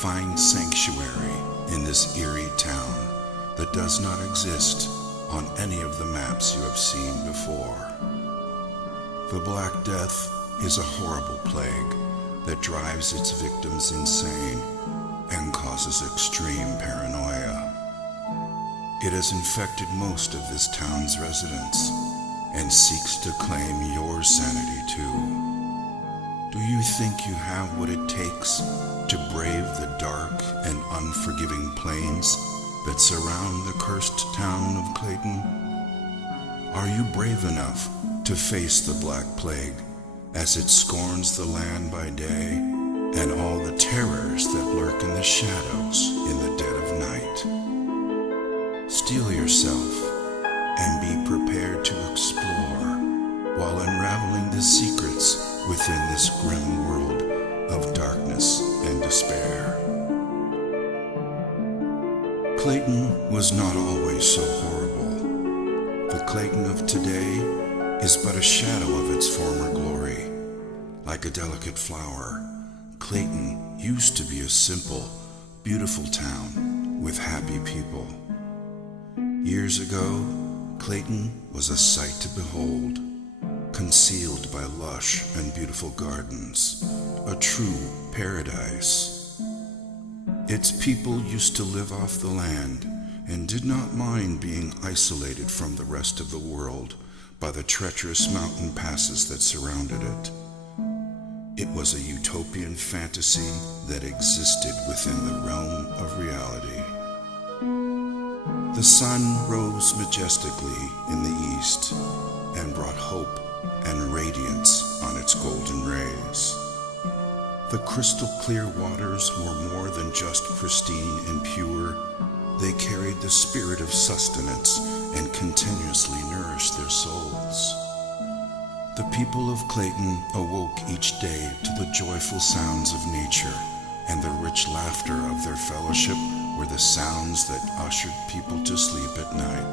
find sanctuary in this eerie town that does not exist on any of the maps you have seen before. The Black Death is a horrible plague that drives its victims insane and causes extreme paranoia. It has infected most of this town's residents and seeks to claim your sanity too. Do you think you have what it takes to brave the dark and unforgiving plains that surround the cursed town of Clayton? Are you brave enough to face the Black Plague as it scorns the land by day and all the terrors that lurk in the shadows in the dead of night? Steel yourself and be prepared to explore while unraveling the secrets within this grim world of darkness and despair. Clayton was not always so horrible. The Clayton of today is but a shadow of its former glory. Like a delicate flower, Clayton used to be a simple, beautiful town with happy people. Years ago, Clayton was a sight to behold, concealed by lush and beautiful gardens, a true paradise. Its people used to live off the land and did not mind being isolated from the rest of the world by the treacherous mountain passes that surrounded it. It was a utopian fantasy that existed within the realm of reality. The sun rose majestically in the east and brought hope and radiance on its golden rays. The crystal clear waters were more than just pristine and pure. They carried the spirit of sustenance and continuously nourished their souls. The people of Clayton awoke each day to the joyful sounds of nature, and the rich laughter of their fellowship were the sounds that ushered people to sleep at night.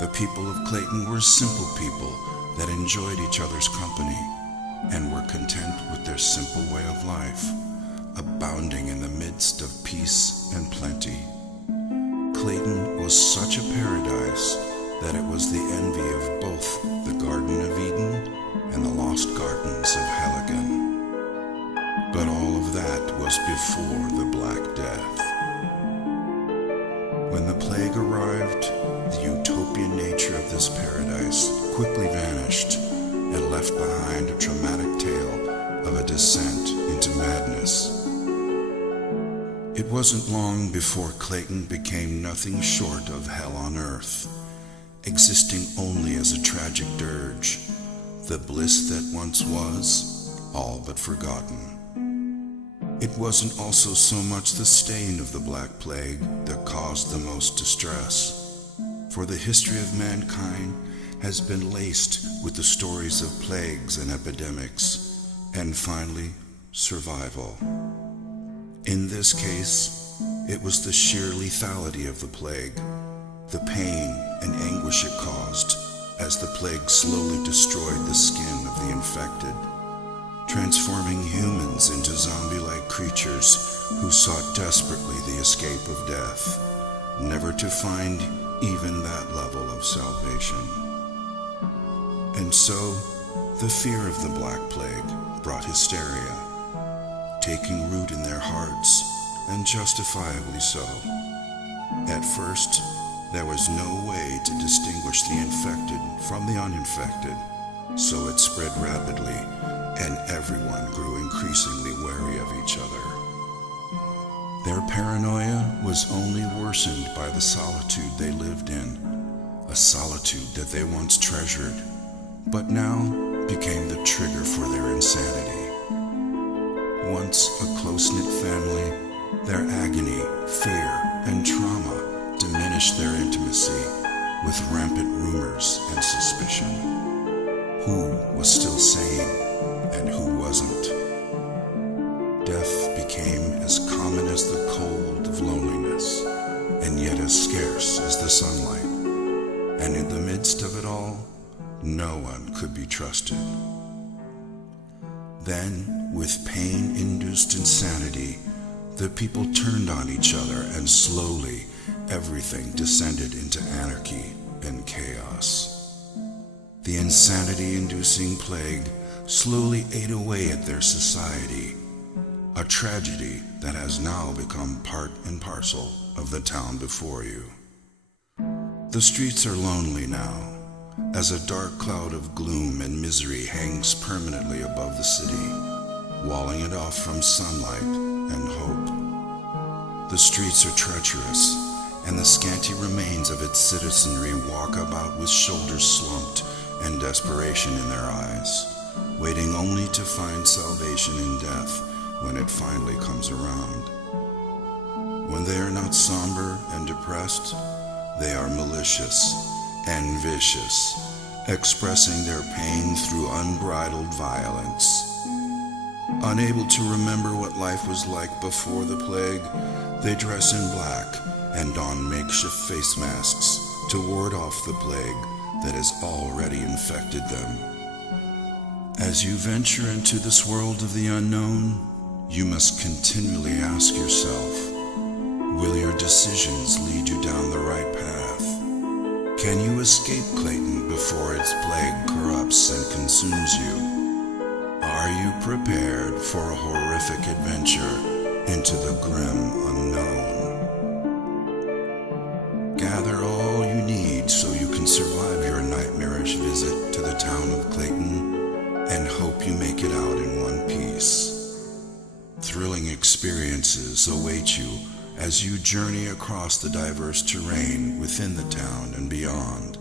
The people of Clayton were simple people that enjoyed each other's company and were content with their simple way of life, abounding in the midst of peace and plenty. Clayton was such a paradise that it was the envy of both the Garden of Eden and the lost gardens of Helligan. But all of that was before the Black Death. When the plague arrived, the utopian nature of this paradise quickly vanished and left behind a dramatic tale of a descent into madness. It wasn't long before Clayton became nothing short of hell on earth, existing only as a tragic dirge, the bliss that once was, all but forgotten. It wasn't also so much the stain of the Black Plague that caused the most distress, for the history of mankind has been laced with the stories of plagues and epidemics, and finally, survival. In this case, it was the sheer lethality of the plague, the pain and anguish it caused as the plague slowly destroyed the skin of the infected, transforming humans into zombie-like creatures who sought desperately the escape of death, never to find even that level of salvation. And so, the fear of the Black Plague brought hysteria, taking root in their hearts, and justifiably so. At first, there was no way to distinguish the infected from the uninfected, so it spread rapidly, and everyone grew increasingly wary of each other. Their paranoia was only worsened by the solitude they lived in, a solitude that they once treasured, but now became the trigger for their insanity. Once a close-knit family, their agony, fear, and trauma diminished their intimacy with rampant rumors and suspicion. Who was still sane and who wasn't? Death became as common as the cold of loneliness, and yet as scarce as the sunlight. And in the midst of it all, no one could be trusted. Then, with pain-induced insanity, The people turned on each other, and slowly everything descended into anarchy and chaos. The insanity-inducing plague slowly ate away at their society, a tragedy that has now become part and parcel of the town before you. The streets are lonely now, as a dark cloud of gloom and misery hangs permanently above the city, walling it off from sunlight and hope. The streets are treacherous, and the scanty remains of its citizenry walk about with shoulders slumped and desperation in their eyes, waiting only to find salvation in death when it finally comes around. When they are not somber and depressed, they are malicious and vicious, expressing their pain through unbridled violence. Unable to remember what life was like before the plague, they dress in black and don makeshift face masks to ward off the plague that has already infected them. As you venture into this world of the unknown, you must continually ask yourself, will your decisions lead you down the right path? Can you escape Clayton before its plague corrupts and consumes you? Are you prepared for a horrific adventure into the grim unknown? Gather all you need so you can survive your nightmarish visit to the town of Clayton, and hope you make it out in one piece. Thrilling experiences await you as you journey across the diverse terrain within the town and beyond,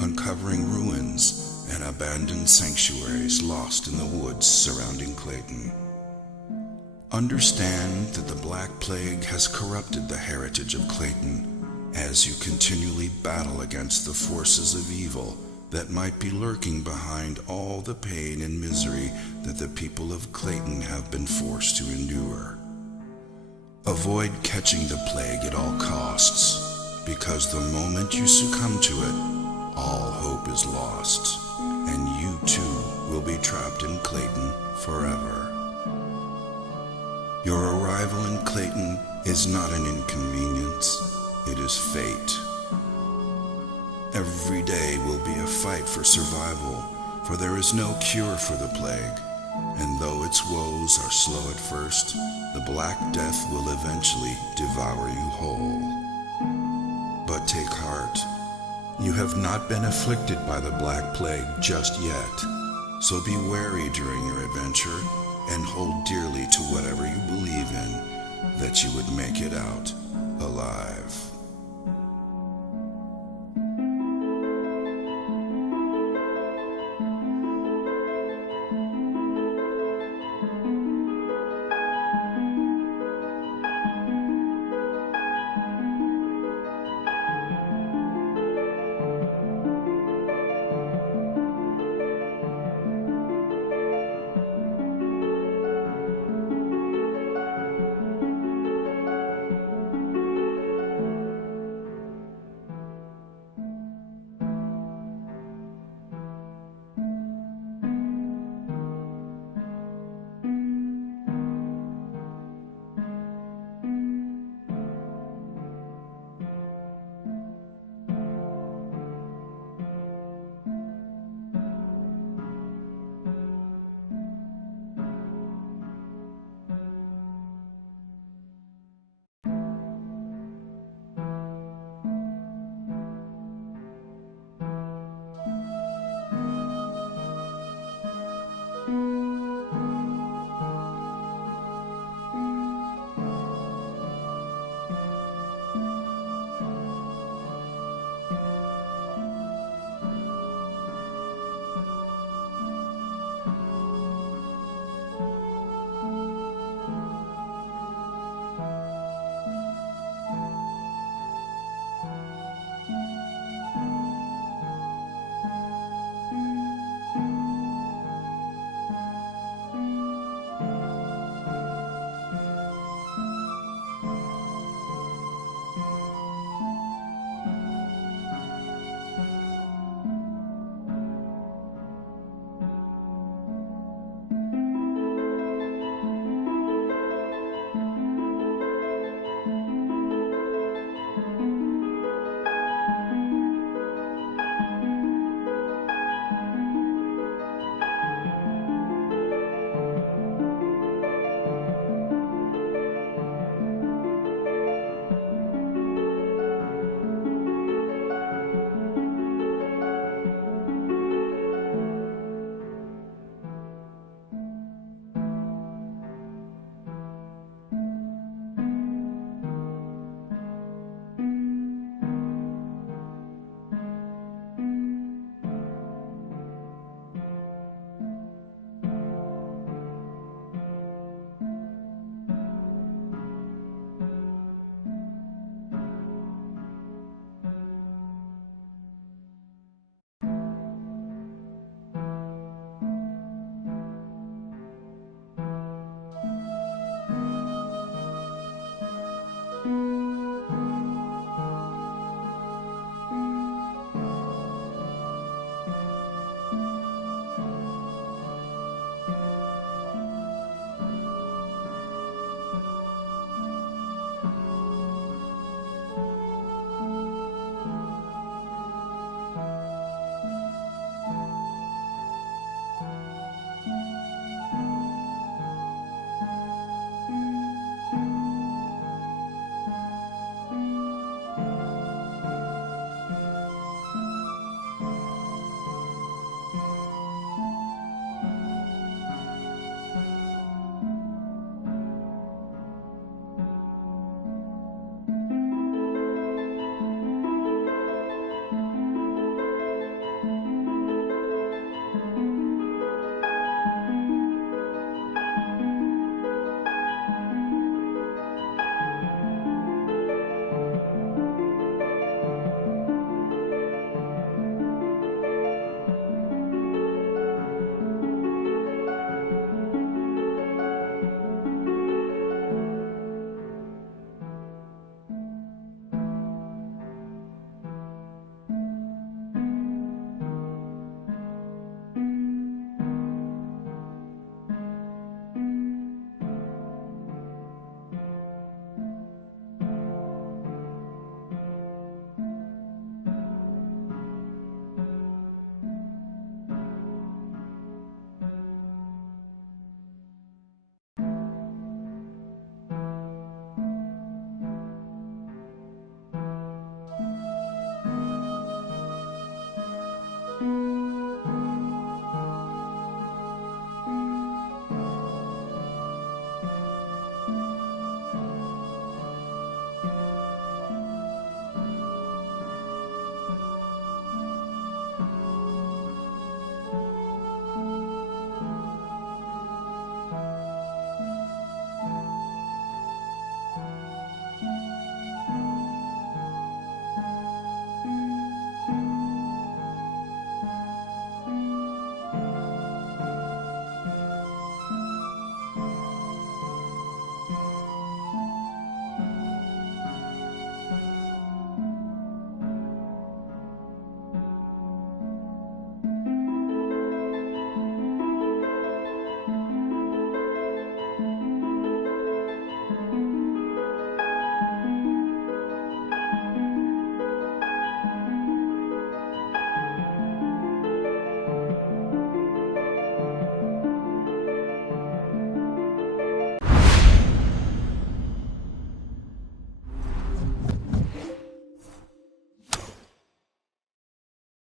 uncovering ruins and abandoned sanctuaries lost in the woods surrounding Clayton. Understand that the Black Plague has corrupted the heritage of Clayton as you continually battle against the forces of evil that might be lurking behind all the pain and misery that the people of Clayton have been forced to endure. Avoid catching the plague at all costs, because the moment you succumb to it, all hope is lost, and you too will be trapped in Clayton forever. Your arrival in Clayton is not an inconvenience, it is fate. Every day will be a fight for survival, for there is no cure for the plague, and though its woes are slow at first, the Black Death will eventually devour you whole. But take heart, you have not been afflicted by the Black Plague just yet, so be wary during your adventure and hold dearly to whatever you believe in, that you would make it out alive.